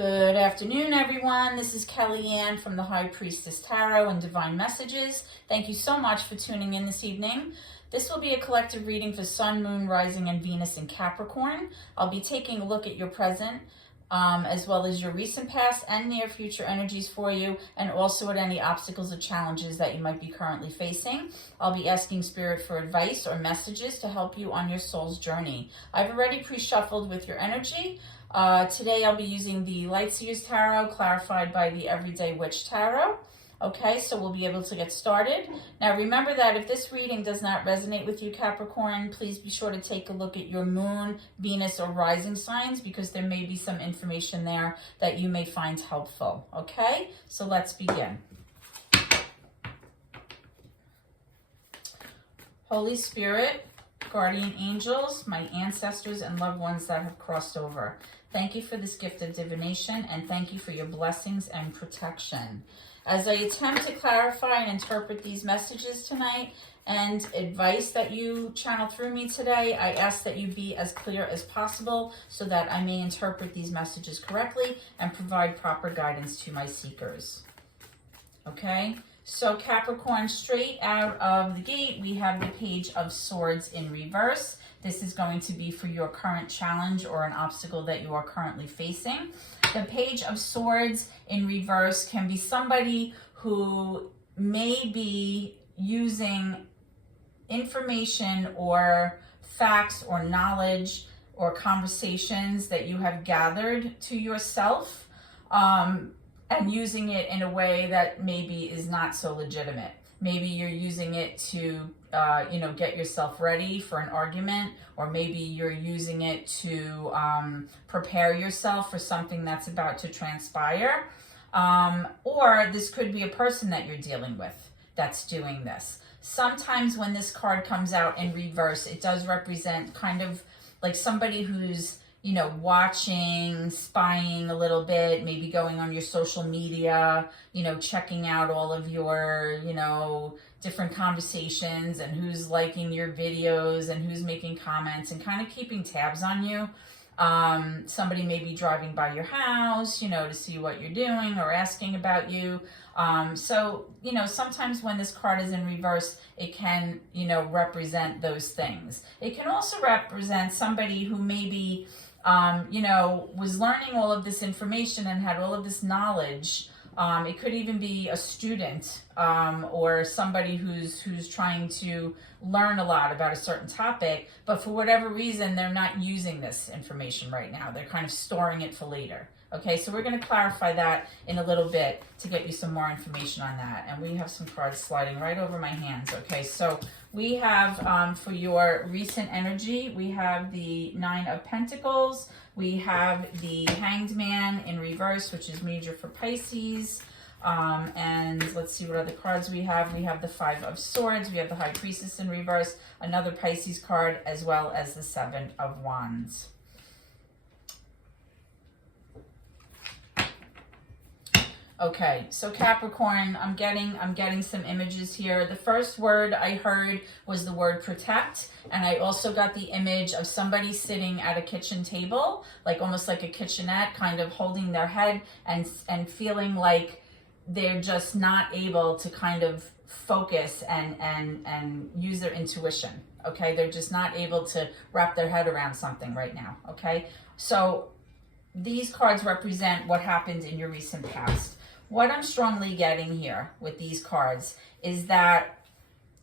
Good afternoon, everyone. This is Kellyanne from the High Priestess Tarot and Divine Messages. Thank you so much for tuning in this evening. This will be a collective reading for Sun, Moon, Rising, and Venus in Capricorn. I'll be taking a look at your present, as well as your recent past and near future energies for you, and also at any obstacles or challenges that you might be currently facing. I'll be asking Spirit for advice or messages to help you on your soul's journey. I've already pre-shuffled with your energy. Today I'll be using the Lightseers Tarot, clarified by the Everyday Witch Tarot. Okay, so we'll be able to get started. Now remember that if this reading does not resonate with you, Capricorn, please be sure to take a look at your Moon, Venus, or Rising signs, because there may be some information there that you may find helpful. Okay, so let's begin. Holy Spirit, guardian angels, my ancestors and loved ones that have crossed over, thank you for this gift of divination, and thank you for your blessings and protection. As I attempt to clarify and interpret these messages tonight and advice that you channel through me today, I ask that you be as clear as possible so that I may interpret these messages correctly and provide proper guidance to my seekers. Okay? So Capricorn, straight out of the gate, we have the Page of Swords in reverse. This is going to be for your current challenge or an obstacle that you are currently facing. The Page of Swords in reverse can be somebody who may be using information or facts or knowledge or conversations that you have gathered to yourself, and using it in a way that maybe is not so legitimate. Maybe you're using it to, get yourself ready for an argument, or maybe you're using it to prepare yourself for something that's about to transpire. Or this could be a person that you're dealing with that's doing this. Sometimes when this card comes out in reverse, it does represent kind of like somebody who's watching, spying a little bit, maybe going on your social media, checking out all of your, different conversations and who's liking your videos and who's making comments and kind of keeping tabs on you. Somebody may be driving by your house, to see what you're doing or asking about you. So, sometimes when this card is in reverse, it can, represent those things. It can also represent somebody who maybe, was learning all of this information and had all of this knowledge. It could even be a student, or somebody who's trying to learn a lot about a certain topic, but for whatever reason, they're not using this information right now. They're kind of storing it for later. Okay, so we're going to clarify that in a little bit to get you some more information on that. And we have some cards sliding right over my hands. Okay, so we have, for your recent energy, we have the Nine of Pentacles. We have the Hanged Man in reverse, which is major for Pisces. And let's see what other cards we have. We have the Five of Swords. We have the High Priestess in reverse, another Pisces card, as well as the Seven of Wands. Okay, so Capricorn, I'm getting some images here. The first word I heard was the word protect, and I also got the image of somebody sitting at a kitchen table, like almost like a kitchenette, kind of holding their head and feeling like they're just not able to kind of focus and use their intuition. Okay, they're just not able to wrap their head around something right now. Okay, so these cards represent what happened in your recent past. What I'm strongly getting here with these cards is that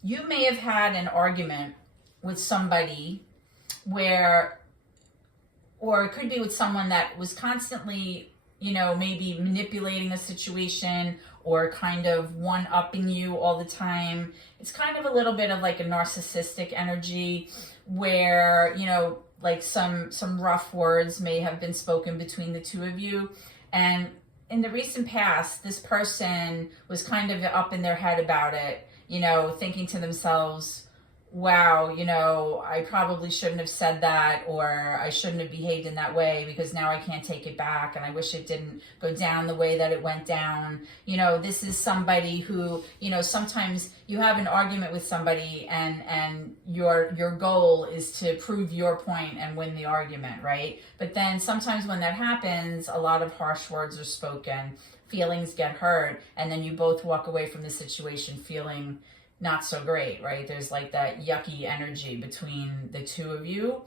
you may have had an argument with somebody or it could be with someone that was constantly, maybe manipulating a situation or kind of one-upping you all the time. It's kind of a little bit of like a narcissistic energy where, like some rough words may have been spoken between the two of you. And in the recent past, this person was kind of up in their head about it, thinking to themselves, wow, you know, I probably shouldn't have said that, or I shouldn't have behaved in that way because now I can't take it back and I wish it didn't go down the way that it went down. You know, this is somebody who, you know, sometimes you have an argument with somebody and your goal is to prove your point and win the argument, right? But then sometimes when that happens, a lot of harsh words are spoken, feelings get hurt, and then you both walk away from the situation feeling not so great, right? There's like that yucky energy between the two of you,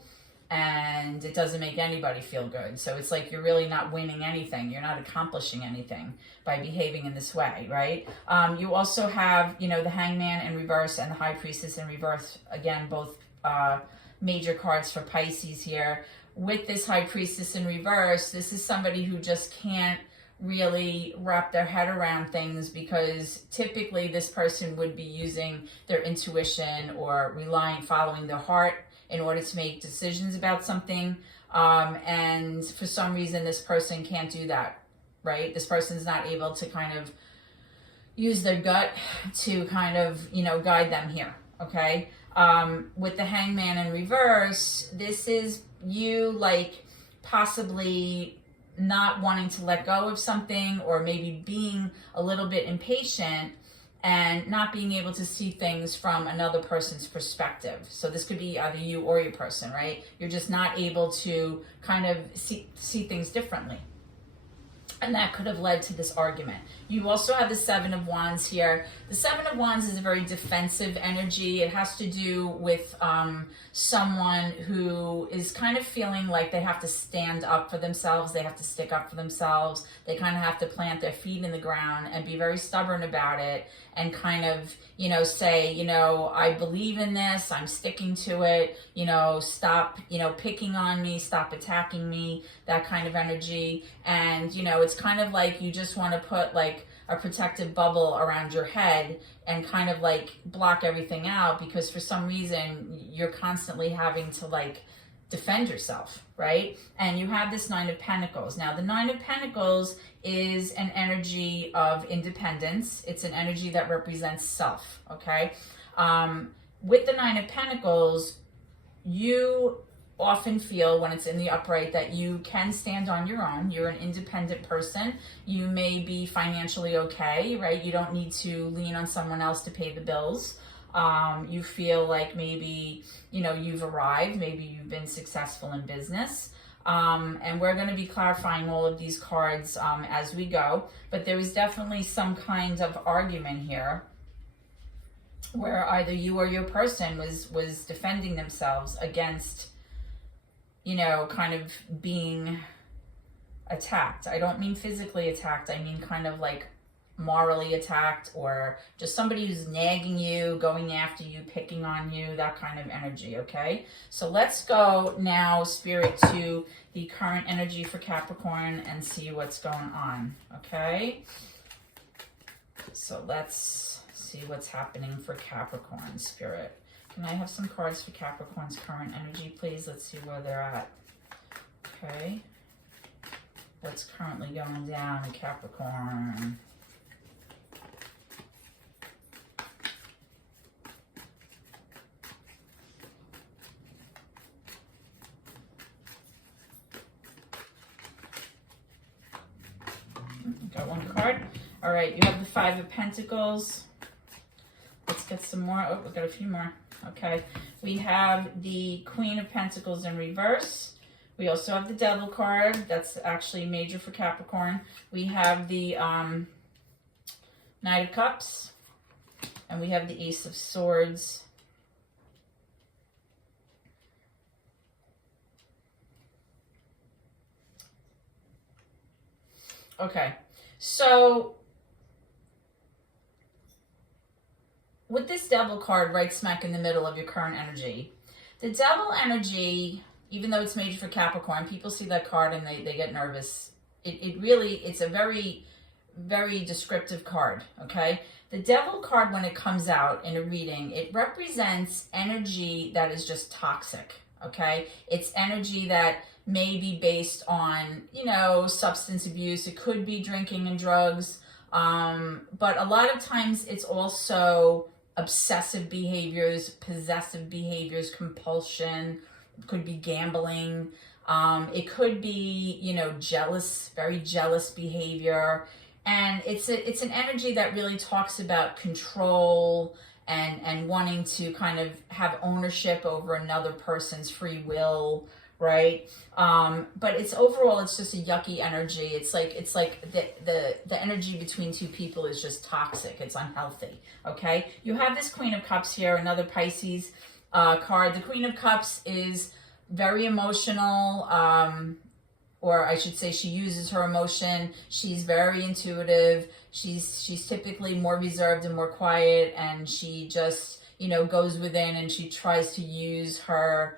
and it doesn't make anybody feel good. So it's like you're really not winning anything. You're not accomplishing anything by behaving in this way, right? You also have, you know, the Hangman in reverse and the High Priestess in reverse. Again, both major cards for Pisces here. With this High Priestess in reverse, this is somebody who just can't really wrap their head around things, because typically this person would be using their intuition or following their heart in order to make decisions about something. And for some reason, this person can't do that, right? This person's not able to kind of use their gut to kind of, you know, guide them here, okay? With the Hangman in reverse, this is you like possibly not wanting to let go of something, or maybe being a little bit impatient and not being able to see things from another person's perspective. So this could be either you or your person, right? You're just not able to kind of see things differently. And that could have led to this argument. You also have the Seven of Wands here. The Seven of Wands is a very defensive energy. It has to do with someone who is kind of feeling like they have to stand up for themselves. They have to stick up for themselves. They kind of have to plant their feet in the ground and be very stubborn about it, and kind of, you know, say, you know, I believe in this, I'm sticking to it, you know, stop, you know, picking on me, stop attacking me, that kind of energy. And, you know, it's kind of like you just want to put like a protective bubble around your head and kind of like block everything out, because for some reason you're constantly having to like defend yourself, right? And you have this Nine of Pentacles. Now, the Nine of Pentacles is an energy of independence. It's an energy that represents self, okay? With the Nine of Pentacles, you often feel when it's in the upright that you can stand on your own. You're an independent person. You may be financially okay, right? You don't need to lean on someone else to pay the bills. You feel like maybe, you know, you've arrived, maybe you've been successful in business. And we're going to be clarifying all of these cards as we go, but there is definitely some kind of argument here where either you or your person was defending themselves against, you know, kind of being attacked. I don't mean physically attacked. I mean kind of like morally attacked, or just somebody who's nagging you, going after you, picking on you, that kind of energy, okay? So let's go now, Spirit, to the current energy for Capricorn and see what's going on, okay? So let's see what's happening for Capricorn, Spirit. Can I have some cards for Capricorn's current energy, please? Let's see where they're at. Okay. What's currently going down in Capricorn? Got one card. All right, you have the Five of Pentacles. Let's get some more. Oh, we've got a few more. Okay, we have the Queen of Pentacles in reverse. We also have the Devil card. That's actually major for Capricorn. We have the Knight of Cups. And we have the Ace of Swords. Okay, so with this Devil card right smack in the middle of your current energy, the Devil energy, even though it's major for Capricorn, people see that card and they get nervous. It's a very, very descriptive card, okay? The Devil card, when it comes out in a reading, it represents energy that is just toxic, okay? It's energy that may be based on, you know, substance abuse. It could be drinking and drugs. But a lot of times it's also obsessive behaviors, possessive behaviors, compulsion. It could be gambling. It could be, you know, jealous, very jealous behavior. And it's an energy that really talks about control and wanting to kind of have ownership over another person's free will, right? But it's overall, it's just a yucky energy. It's like the energy between two people is just toxic. It's unhealthy. Okay. You have this Queen of Cups here, another Pisces card. The Queen of Cups is very emotional, or I should say she uses her emotion. She's very intuitive. She's typically more reserved and more quiet, and she just, you know, goes within and she tries to use her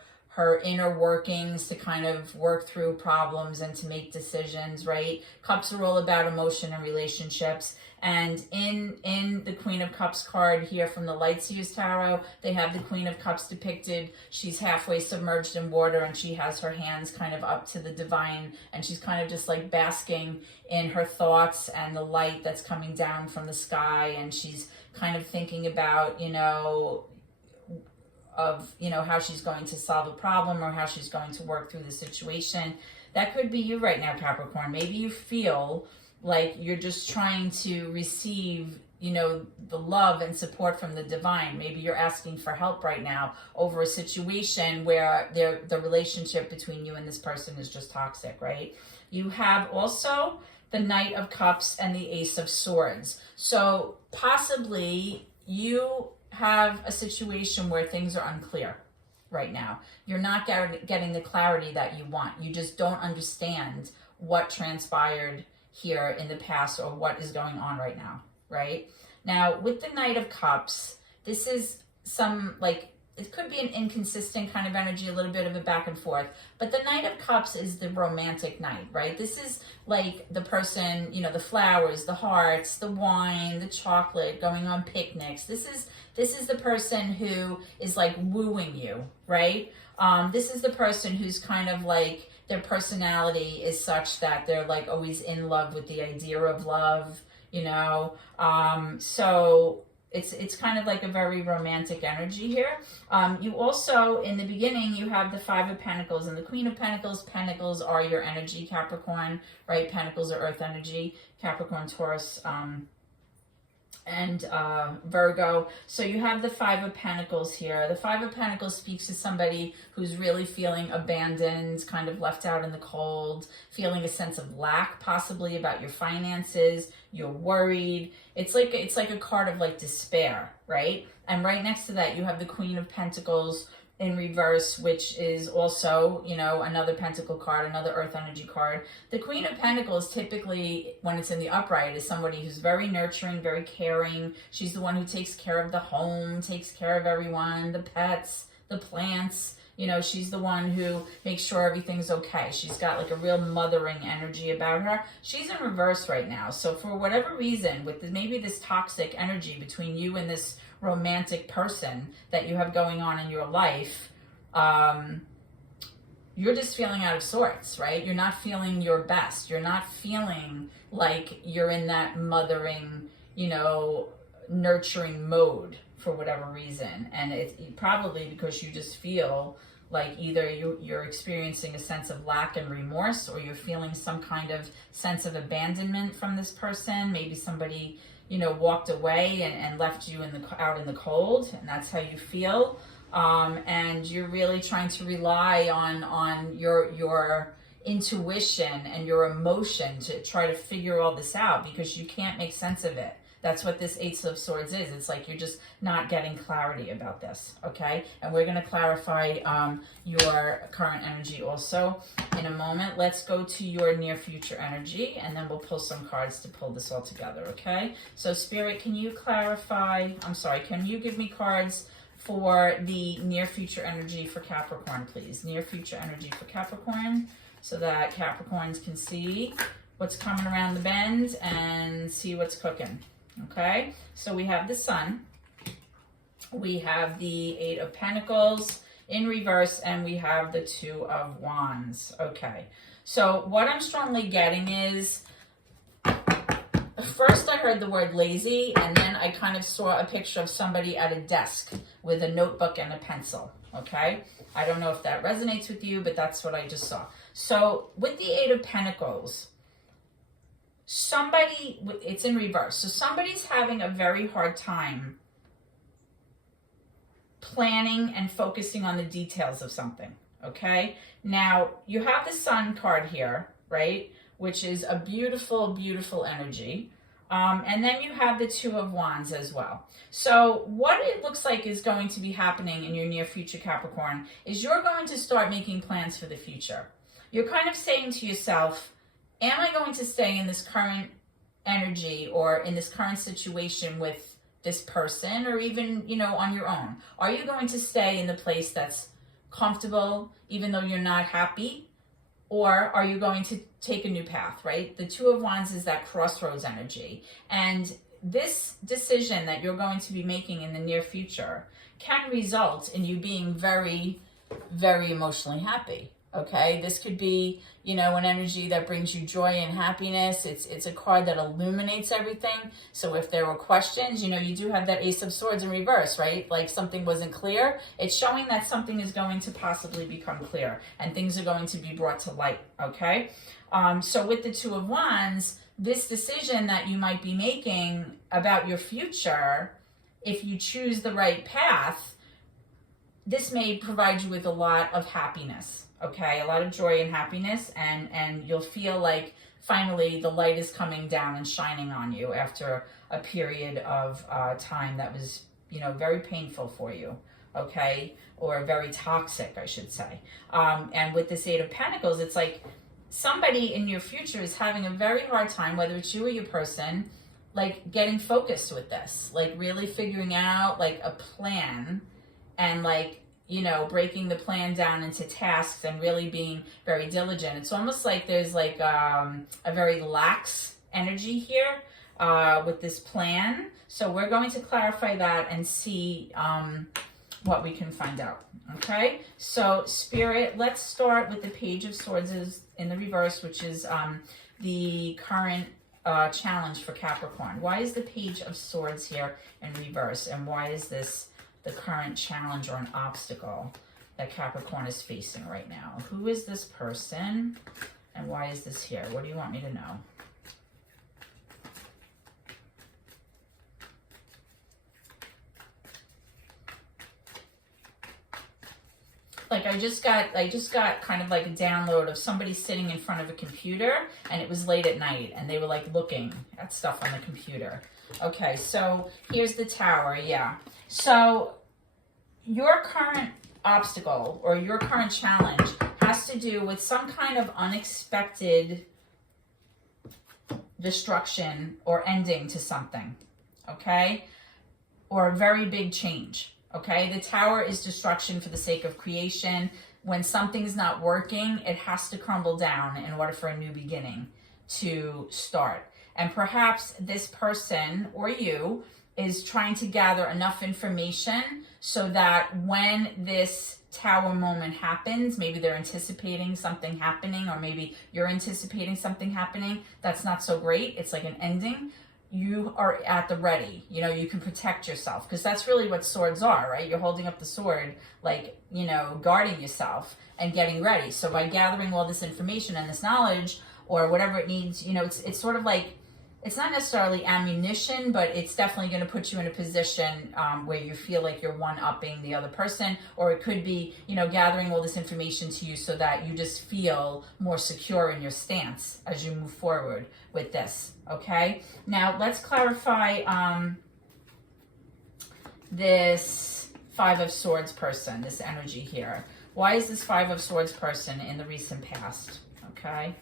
inner workings to kind of work through problems and to make decisions, right? Cups are all about emotion and relationships. And in the Queen of Cups card here from the Lightseers Tarot, they have the Queen of Cups depicted. She's halfway submerged in water and she has her hands kind of up to the divine, and she's kind of just like basking in her thoughts and the light that's coming down from the sky. And she's kind of thinking about, you know, how she's going to solve a problem or how she's going to work through the situation. That could be you right now, Capricorn. Maybe you feel like you're just trying to receive, you know, the love and support from the divine. Maybe you're asking for help right now over a situation where the relationship between you and this person is just toxic, right? You have also the Knight of Cups and the Ace of Swords. So possibly you have a situation where things are unclear right now. You're not getting the clarity that you want. You just don't understand what transpired here in the past or what is going on right now, right? Now, with the Knight of Cups, this is some, like, it could be an inconsistent kind of energy, a little bit of a back and forth. But the Knight of Cups is the romantic knight, right? This is like the person, you know, the flowers, the hearts, the wine, the chocolate, going on picnics. This is the person who is like wooing you, right? This is the person who's kind of like, their personality is such that they're like always in love with the idea of love, you know? So it's kind of like a very romantic energy here. You also, in the beginning, you have the Five of Pentacles and the Queen of Pentacles. Pentacles are your energy, Capricorn, right? Pentacles are earth energy, Capricorn, Taurus, and Virgo. So you have the Five of Pentacles here. The Five of Pentacles speaks to somebody who's really feeling abandoned, kind of left out in the cold, feeling a sense of lack, possibly about your finances. You're worried. It's like a card of like despair, right? And right next to that, you have the Queen of Pentacles in reverse, which is also, you know, another pentacle card, another earth energy card. The Queen of Pentacles typically, when it's in the upright, is somebody who's very nurturing, very caring. She's the one who takes care of the home, takes care of everyone, the pets, the plants. You know, she's the one who makes sure everything's okay. She's got like a real mothering energy about her. She's in reverse right now. So for whatever reason, with maybe this toxic energy between you and this romantic person that you have going on in your life, you're just feeling out of sorts, right? You're not feeling your best. You're not feeling like you're in that mothering, you know, nurturing mode for whatever reason. And it's probably because you just feel like either you're experiencing a sense of lack and remorse, or you're feeling some kind of sense of abandonment from this person. Maybe somebody, you know, walked away and left you out in the cold, and that's how you feel. And you're really trying to rely on your intuition and your emotion to try to figure all this out, because you can't make sense of it. That's what this Ace of Swords is. It's like you're just not getting clarity about this, okay? And we're going to clarify your current energy also in a moment. Let's go to your near future energy, and then we'll pull some cards to pull this all together, okay? So Spirit, can you can you give me cards for the near future energy for Capricorn, please? Near future energy for Capricorn, so that Capricorns can see what's coming around the bend and see what's cooking. Okay, so we have the Sun, we have the Eight of Pentacles in reverse, and we have the Two of Wands. Okay, so what I'm strongly getting is first I heard the word lazy, and then I kind of saw a picture of somebody at a desk with a notebook and a pencil, okay? I don't know if that resonates with you, but that's what I just saw. So with the Eight of Pentacles, somebody, it's in reverse. So somebody's having a very hard time planning and focusing on the details of something, okay? Now, you have the Sun card here, right? Which is a beautiful, beautiful energy. And then you have the Two of Wands as well. So what it looks like is going to be happening in your near future, Capricorn, is you're going to start making plans for the future. You're kind of saying to yourself, am I going to stay in this current energy or in this current situation with this person, or even, you know, on your own? Are you going to stay in the place that's comfortable, even though you're not happy? Or are you going to take a new path, right? The Two of Wands is that crossroads energy. And this decision that you're going to be making in the near future can result in you being very, very emotionally happy, okay? This could be, you know, an energy that brings you joy and happiness. It's a card that illuminates everything. So if there were questions, you know, you do have that Ace of Swords in reverse, right? Like something wasn't clear. It's showing that something is going to possibly become clear and things are going to be brought to light, okay? So with the Two of Wands, this decision that you might be making about your future, if you choose the right path, this may provide you with a lot of happiness, okay? A lot of joy and happiness, and you'll feel like finally the light is coming down and shining on you after a period of time that was, you know, very painful for you, okay? Or very toxic, I should say. And with this Eight of Pentacles, it's like somebody in your future is having a very hard time, whether it's you or your person, like getting focused with this, like really figuring out like a plan and like, you know, breaking the plan down into tasks and really being very diligent. It's almost like there's like a very lax energy here with this plan. So we're going to clarify that and see what we can find out. Okay, so Spirit, let's start with the Page of Swords is in the reverse, which is the current challenge for Capricorn. Why is the Page of Swords here in reverse, and why is this the current challenge or an obstacle that Capricorn is facing right now? Who is this person, and why is this here? What do you want me to know? Like I just got kind of like a download of somebody sitting in front of a computer, and it was late at night and they were like looking at stuff on the computer. Okay, so here's the Tower, yeah. So your current obstacle or your current challenge has to do with some kind of unexpected destruction or ending to something, okay? Or a very big change. Okay, the Tower is destruction for the sake of creation. When something's not working, it has to crumble down in order for a new beginning to start. And perhaps this person or you is trying to gather enough information so that when this Tower moment happens, maybe they're anticipating something happening, or maybe you're anticipating something happening that's not so great. It's like an ending. You are at the ready, you know, you can protect yourself, because that's really what swords are, right? You're holding up the sword, like, you know, guarding yourself and getting ready. So by gathering all this information and this knowledge or whatever it needs, you know, it's sort of like, it's not necessarily ammunition, but it's definitely going to put you in a position where you feel like you're one-upping the other person, or it could be, you know, gathering all this information to you so that you just feel more secure in your stance as you move forward with this, okay? Now, let's clarify this Five of Swords person, this energy here. Why is this Five of Swords person in the recent past, okay?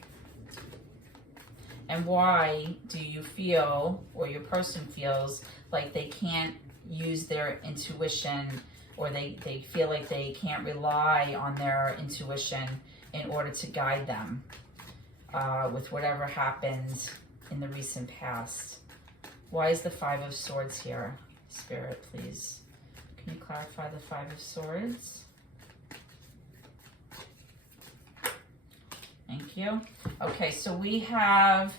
And why do you feel, or your person feels, like they can't use their intuition, or they feel like they can't rely on their intuition in order to guide them with whatever happened in the recent past? Why is the Five of Swords here? Spirit, please. Can you clarify the Five of Swords? Thank you. Okay, so we have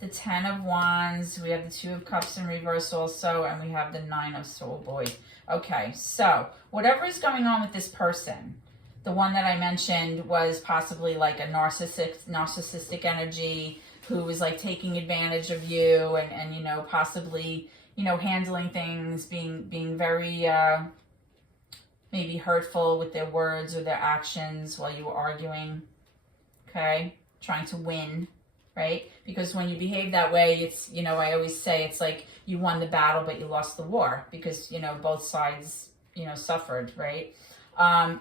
the 10 of Wands, we have the 2 of Cups in reverse also, and we have the 9 of Soul Boy. Okay, so whatever is going on with this person, the one that I mentioned was possibly like a narcissistic energy who was like taking advantage of you and you know, possibly, you know, handling things, being very maybe hurtful with their words or their actions while you were arguing, okay? Trying to win, right? Because when you behave that way, it's, you know, I always say it's like you won the battle, but you lost the war because, you know, both sides, you know, suffered, right?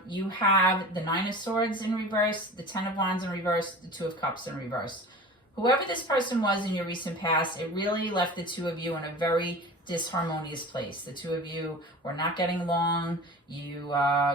You have the 9 of Swords in reverse, the 10 of Wands in reverse, the 2 of Cups in reverse. Whoever this person was in your recent past, it really left the two of you in a very disharmonious place. The two of you were not getting along. You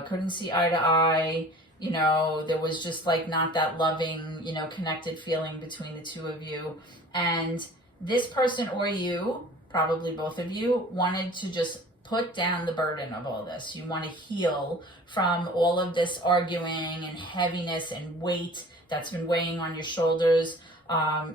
couldn't see eye to eye. You know, there was just like not that loving, you know, connected feeling between the two of you. And this person or you, probably both of you, wanted to just put down the burden of all this. You want to heal from all of this arguing and heaviness and weight that's been weighing on your shoulders.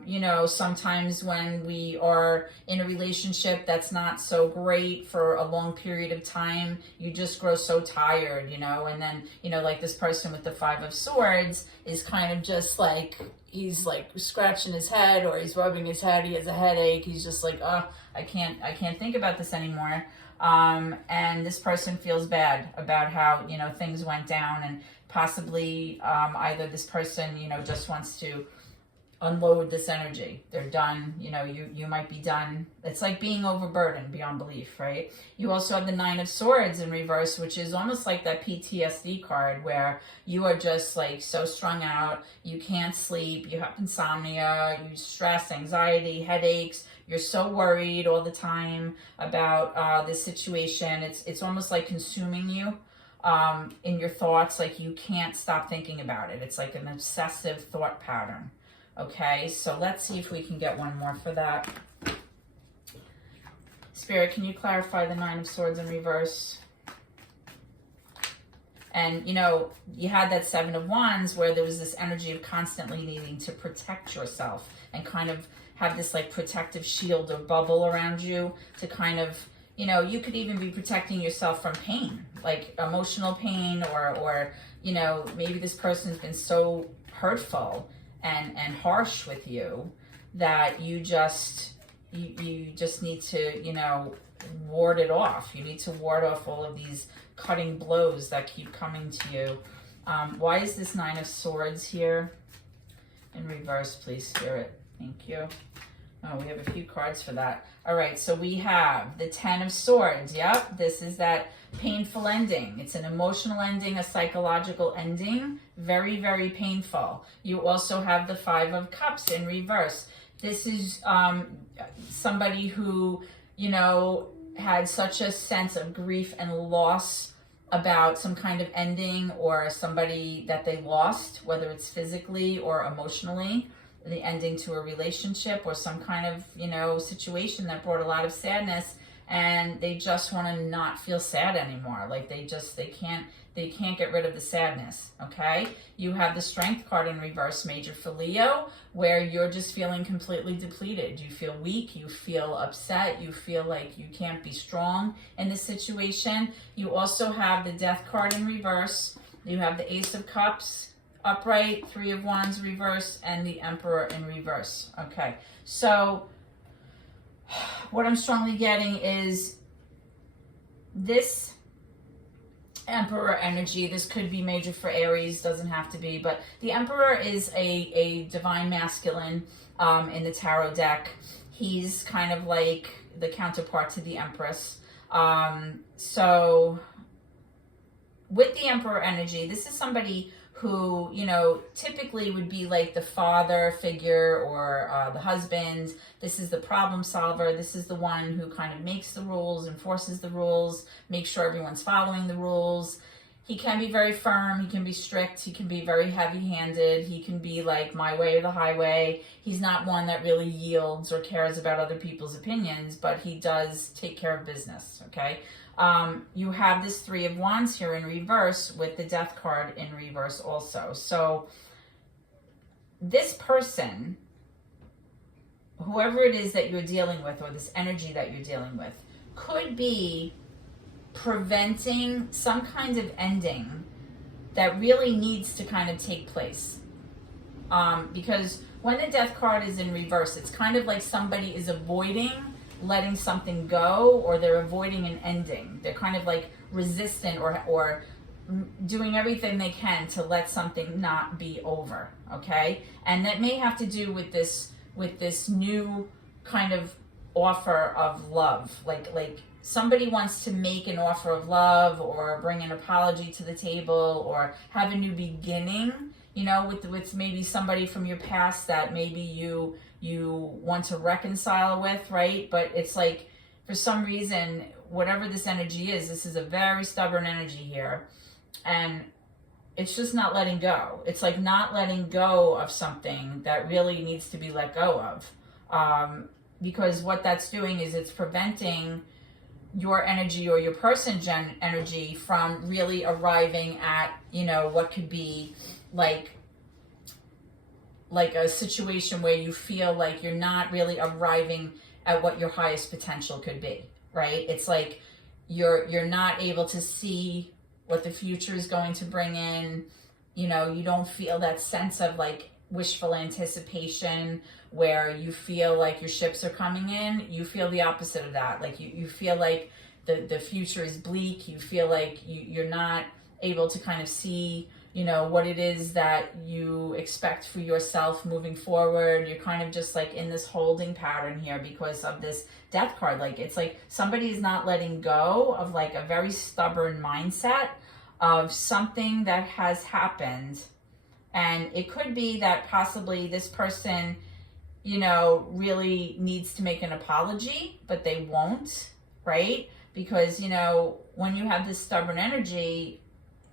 You know, sometimes when we are in a relationship that's not so great for a long period of time, you just grow so tired, you know, and then, you know, like this person with the 5 of Swords is kind of just like, he's like scratching his head or he's rubbing his head, he has a headache, he's just like, oh, I can't think about this anymore. And this person feels bad about how, you know, things went down, and possibly either this person, you know, just wants to unload this energy. They're done. You know, you might be done. It's like being overburdened beyond belief, right? You also have the 9 of Swords in reverse, which is almost like that PTSD card where you are just like so strung out. You can't sleep. You have insomnia, you stress, anxiety, headaches. You're so worried all the time about this situation. It's almost like consuming you in your thoughts. Like you can't stop thinking about it. It's like an obsessive thought pattern. Okay, so let's see if we can get one more for that. Spirit, can you clarify the 9 of Swords in reverse? And, you know, you had that 7 of Wands where there was this energy of constantly needing to protect yourself and kind of have this like protective shield or bubble around you to kind of, you know, you could even be protecting yourself from pain, like emotional pain or you know, maybe this person's been so hurtful and harsh with you that you just need to, you know, ward it off. You need to ward off all of these cutting blows that keep coming to you. Why is this 9 of Swords here in reverse, please, Spirit? Thank you. Oh, we have a few cards for that. All right, so we have the 10 of Swords. Yep, this is that painful ending. It's an emotional ending, a psychological ending. Very, very painful. You also have the 5 of Cups in reverse. This is somebody who, you know, had such a sense of grief and loss about some kind of ending or somebody that they lost, whether it's physically or emotionally, the ending to a relationship or some kind of, you know, situation that brought a lot of sadness, and they just want to not feel sad anymore. Like they can't get rid of the sadness. Okay, you have the Strength card in reverse, major for Leo, where you're just feeling completely depleted. You feel weak, you feel upset, you feel like you can't be strong in this situation. You also have the Death card in reverse. You have the Ace of Cups upright, 3 of Wands reverse, and the Emperor in reverse. Okay, so what I'm strongly getting is this Emperor energy. This could be major for Aries, doesn't have to be, but the Emperor is a divine masculine in the tarot deck. He's kind of like the counterpart to the Empress. So with the Emperor energy, this is somebody who, you know, typically would be like the father figure or the husband. This is the problem solver. This is the one who kind of makes the rules, enforces the rules, makes sure everyone's following the rules. He can be very firm. He can be strict. He can be very heavy-handed. He can be like my way or the highway. He's not one that really yields or cares about other people's opinions, but he does take care of business, okay? You have this 3 of Wands here in reverse with the Death card in reverse also. So this person whoever it is that you're dealing with, or this energy that you're dealing with, could be preventing some kind of ending that really needs to kind of take place. Because when the death card is in reverse, it's kind of like somebody is avoiding letting something go, or they're avoiding an ending. They're kind of like resistant, or doing everything they can to let something not be over, okay? And that may have to do with this new kind of offer of love. Like somebody wants to make an offer of love, or bring an apology to the table, or have a new beginning, you know, with maybe somebody from your past that maybe you want to reconcile with, right? But it's like, for some reason, whatever this energy is, this is a very stubborn energy here, and it's just not letting go. It's like not letting go of something that really needs to be let go of, because what that's doing is it's preventing your energy, or your person's energy, from really arriving at, you know, what could be like a situation where you feel like you're not really arriving at what your highest potential could be, right? It's like you're not able to see what the future is going to bring in. You know, you don't feel that sense of like wishful anticipation where you feel like your ships are coming in. You feel the opposite of that. Like you feel like the future is bleak. You feel like you're not able to kind of see, you know, what it is that you expect for yourself moving forward. You're kind of just like in this holding pattern here because of this death card. Like it's like somebody is not letting go of like a very stubborn mindset of something that has happened. And it could be that possibly this person, you know, really needs to make an apology, but they won't, right? Because, you know, when you have this stubborn energy,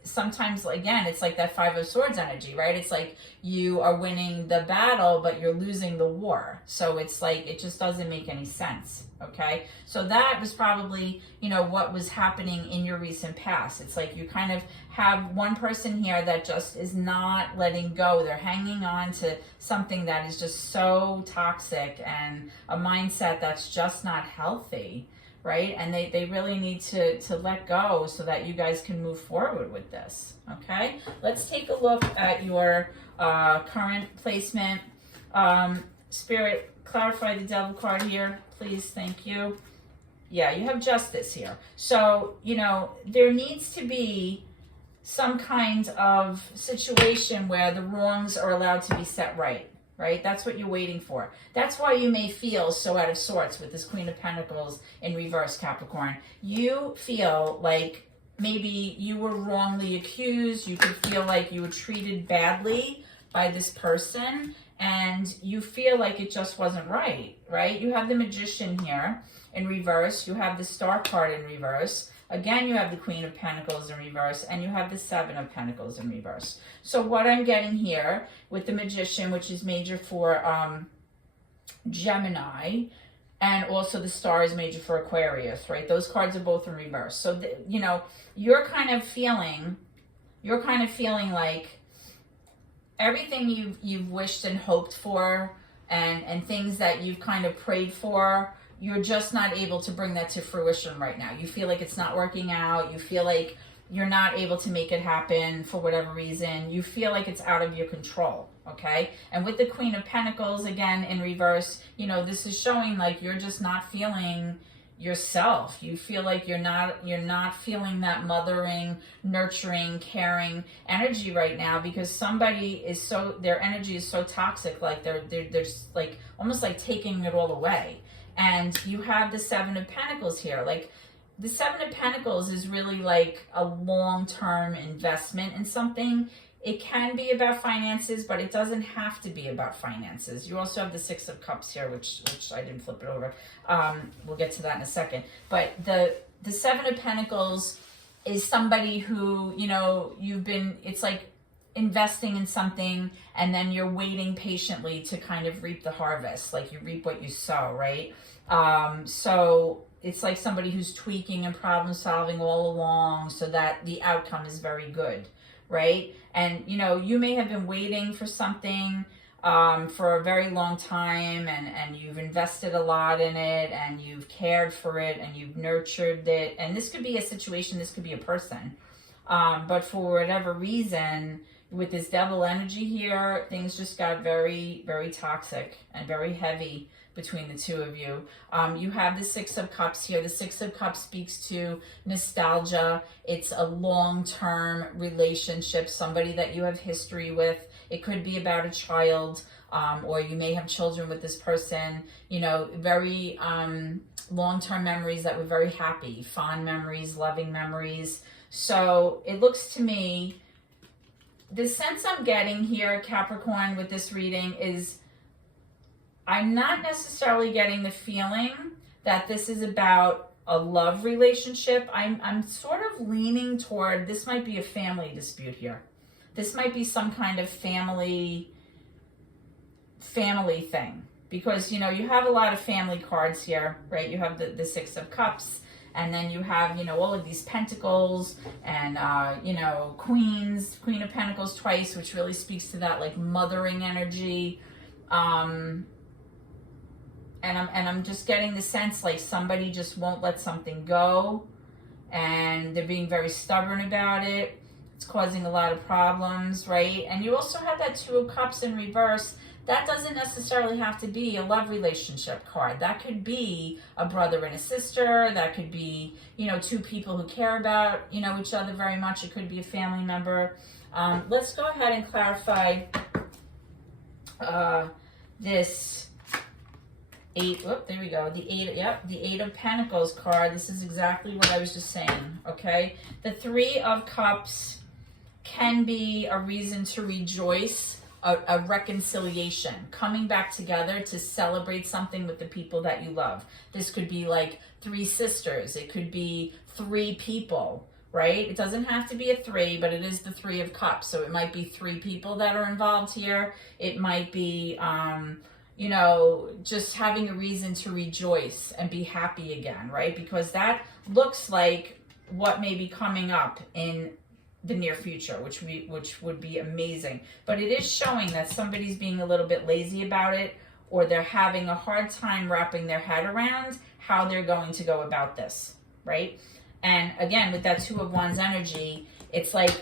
sometimes, again, it's like that Five of Swords energy, right? It's like you are winning the battle, but you're losing the war. So it's like, it just doesn't make any sense, okay? So that was probably, you know, what was happening in your recent past. It's like you kind of have one person here that just is not letting go. They're hanging on to something that is just so toxic and a mindset that's just not healthy, right? And they really need to let go so that you guys can move forward with this, okay? Let's take a look at your current placement. Spirit, clarify the Devil card here, please. Thank you. Yeah, you have Justice here. So, you know, there needs to be some kind of situation where the wrongs are allowed to be set right. Right? That's what you're waiting for. That's why you may feel so out of sorts with this Queen of Pentacles in reverse, Capricorn. You feel like maybe you were wrongly accused. You could feel like you were treated badly by this person, and you feel like it just wasn't right, right? You have the Magician here in reverse. You have the Star card in reverse. Again, you have the Queen of Pentacles in reverse, and you have the Seven of Pentacles in reverse. So what I'm getting here with the Magician, which is major for Gemini, and also the Star is major for Aquarius, right? Those cards are both in reverse. So, you know, you're kind of feeling like everything you've wished and hoped for, and things that you've kind of prayed for, you're just not able to bring that to fruition right now. You feel like it's not working out. You feel like you're not able to make it happen for whatever reason. You feel like it's out of your control, okay? And with the Queen of Pentacles, again, in reverse, you know, this is showing like you're just not feeling yourself. You feel like you're not feeling that mothering, nurturing, caring energy right now, because somebody is their energy is so toxic, like they're like almost like taking it all away. And you have the Seven of Pentacles here. Like the Seven of Pentacles is really like a long-term investment in something. It can be about finances, but it doesn't have to be about finances. You also have the Six of Cups here, which I didn't flip it over. We'll get to that in a second. But the Seven of Pentacles is somebody who, you know, it's like investing in something, and then you're waiting patiently to kind of reap the harvest. Like you reap what you sow, right? So it's like somebody who's tweaking and problem solving all along so that the outcome is very good, right? And, you know, you may have been waiting for something for a very long time, and you've invested a lot in it, and you've cared for it, and you've nurtured it. And this could be a situation, this could be a person. But for whatever reason, with this devil energy here, things just got very, very toxic and very heavy between the two of you. You have the Six of Cups here. The Six of Cups speaks to nostalgia. It's a long-term relationship, somebody that you have history with. It could be about a child, or you may have children with this person. You know, very long-term memories that were very happy, fond memories, loving memories. So it looks to me, the sense I'm getting here, Capricorn, with this reading is, I'm not necessarily getting the feeling that this is about a love relationship. I'm sort of leaning toward, this might be a family dispute here. This might be some kind of family thing. Because, you know, you have a lot of family cards here, right? You have the Six of Cups, and then you have, you know, all of these pentacles, and, you know, Queen of Pentacles twice, which really speaks to that, like, mothering energy. And I'm just getting the sense like somebody just won't let something go, and they're being very stubborn about it. It's causing a lot of problems, right? And you also have that Two of Cups in reverse. That doesn't necessarily have to be a love relationship card. That could be a brother and a sister. That could be, you know, two people who care about, you know, each other very much. It could be a family member. Let's go ahead and clarify this eight. Whoop, there we go. The eight. Yep, the Eight of Pentacles card. This is exactly what I was just saying. Okay, the Three of Cups can be a reason to rejoice, a reconciliation, coming back together to celebrate something with the people that you love. This could be like three sisters. It could be three people, right? It doesn't have to be a three, but it is the Three of Cups. So it might be three people that are involved here. It might be, you know, just having a reason to rejoice and be happy again, right? Because that looks like what may be coming up in the near future, which would be amazing. But it is showing that somebody's being a little bit lazy about it, or they're having a hard time wrapping their head around how they're going to go about this, right? And again, with that Two of Wands energy, it's like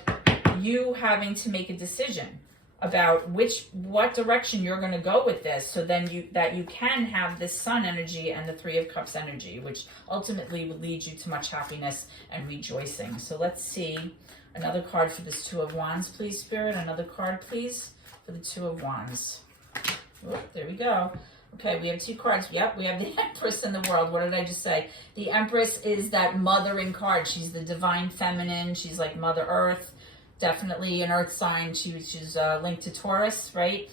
you having to make a decision about what direction you're going to go with this, so then you can have this Sun energy and the Three of Cups energy, which ultimately will lead you to much happiness and rejoicing. So let's see another card for this Two of Wands, please, Spirit. Another card, please, for the Two of Wands. Oh, there we go. Okay, we have two cards. Yep, we have the Empress in the World. What did I just say? The Empress is that mothering card. She's the divine feminine. She's like Mother Earth. Definitely an earth sign. She's linked to Taurus, right?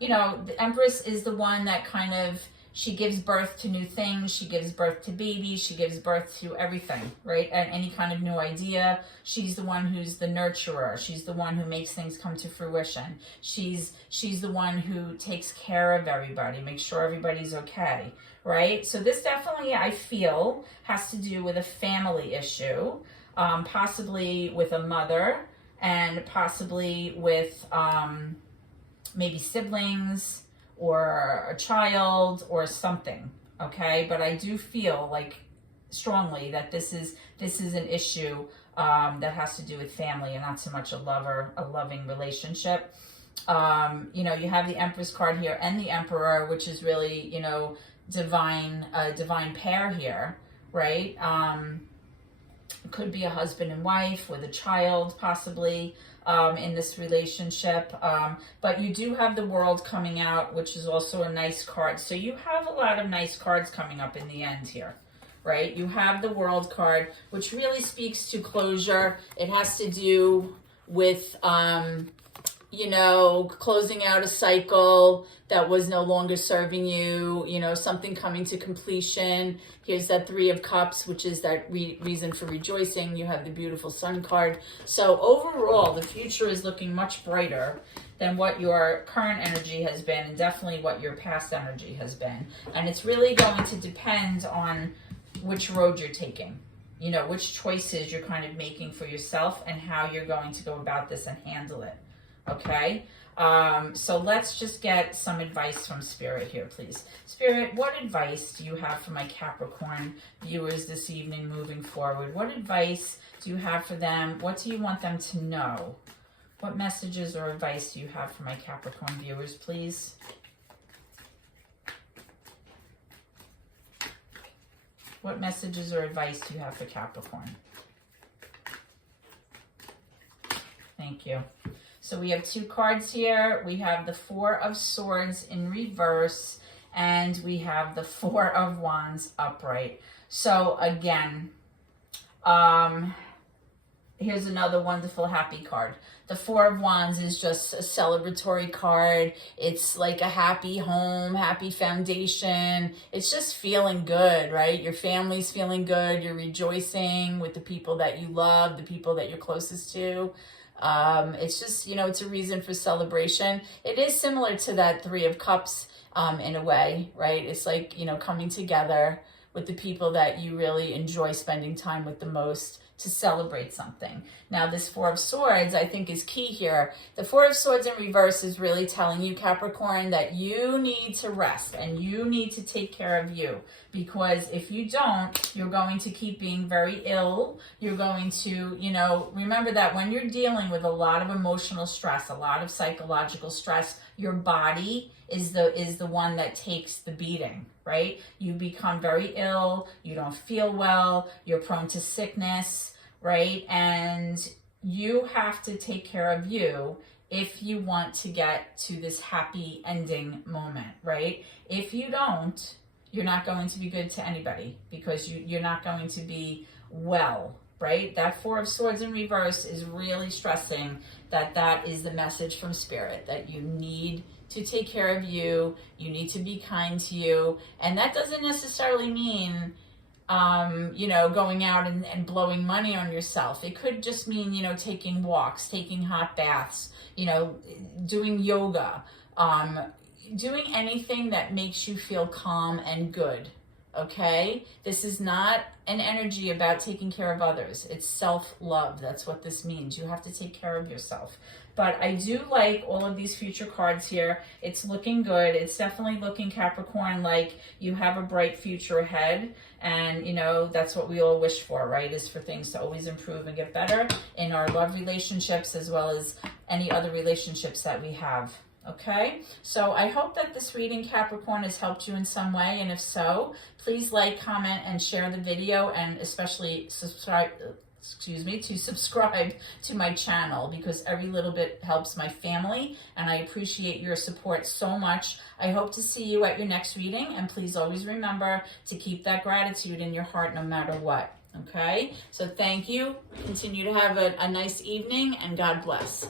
You know, the Empress is the one that kind of, she gives birth to new things. She gives birth to babies. She gives birth to everything, right? And any kind of new idea. She's the one who's the nurturer. She's the one who makes things come to fruition. She's the one who takes care of everybody, makes sure everybody's okay, right? So this definitely, I feel, has to do with a family issue. Possibly with a mother, and possibly with maybe siblings or a child or something, okay? But I do feel like strongly that this is an issue that has to do with family and not so much a loving relationship. You know, you have the Empress card here and the Emperor, which is really, you know, divine pair here, right? Could be a husband and wife with a child, possibly, in this relationship. But you do have the World coming out, which is also a nice card. So you have a lot of nice cards coming up in the end here, right? You have the World card, which really speaks to closure. It has to do with, you know, closing out a cycle that was no longer serving you, you know, something coming to completion. Here's that Three of Cups, which is that reason for rejoicing. You have the beautiful Sun card. So overall, the future is looking much brighter than what your current energy has been, and definitely what your past energy has been. And it's really going to depend on which road you're taking, you know, which choices you're kind of making for yourself and how you're going to go about this and handle it. okay? So let's just get some advice from Spirit here, please. Spirit, what advice do you have for my Capricorn viewers this evening moving forward? What advice do you have for them? What do you want them to know? What messages or advice do you have for my Capricorn viewers, please? What messages or advice do you have for Capricorn? Thank you. So we have 2 cards here. We have the 4 of Swords in reverse, and we have the 4 of Wands upright. So again, here's another wonderful happy card. The 4 of Wands is just a celebratory card. It's like a happy home, happy foundation. It's just feeling good, right? Your family's feeling good. You're rejoicing with the people that you love, the people that you're closest to. It's just, you know, it's a reason for celebration. It is similar to that 3 of Cups in a way, right? It's like, you know, coming together with the people that you really enjoy spending time with the most to celebrate something. Now, this 4 of Swords, I think, is key here. The 4 of Swords in reverse is really telling you, Capricorn, that you need to rest and you need to take care of you. Because if you don't, you're going to keep being very ill. You're going to, you know, remember that when you're dealing with a lot of emotional stress, a lot of psychological stress, your body is the one that takes the beating, right? You become very ill, you don't feel well, you're prone to sickness, right? And you have to take care of you if you want to get to this happy ending moment, right? If you don't, you're not going to be good to anybody because you're not going to be well, right? That 4 of Swords in reverse is really stressing that is the message from Spirit, that you need to take care of you, you need to be kind to you, and that doesn't necessarily mean, you know, going out and blowing money on yourself. It could just mean, you know, taking walks, taking hot baths, you know, doing yoga, doing anything that makes you feel calm and good, okay? This is not an energy about taking care of others. It's self-love. That's what this means. You have to take care of yourself. But I do like all of these future cards here. It's looking good. It's definitely looking, Capricorn, like you have a bright future ahead. And, you know, that's what we all wish for, right? Is for things to always improve and get better in our love relationships as well as any other relationships that we have. Okay, so I hope that this reading, Capricorn, has helped you in some way, and if so, please like, comment, and share the video, and especially subscribe to my channel, because every little bit helps my family, and I appreciate your support so much. I hope to see you at your next reading, and please always remember to keep that gratitude in your heart no matter what. Okay, so thank you. Continue to have a nice evening, and God bless.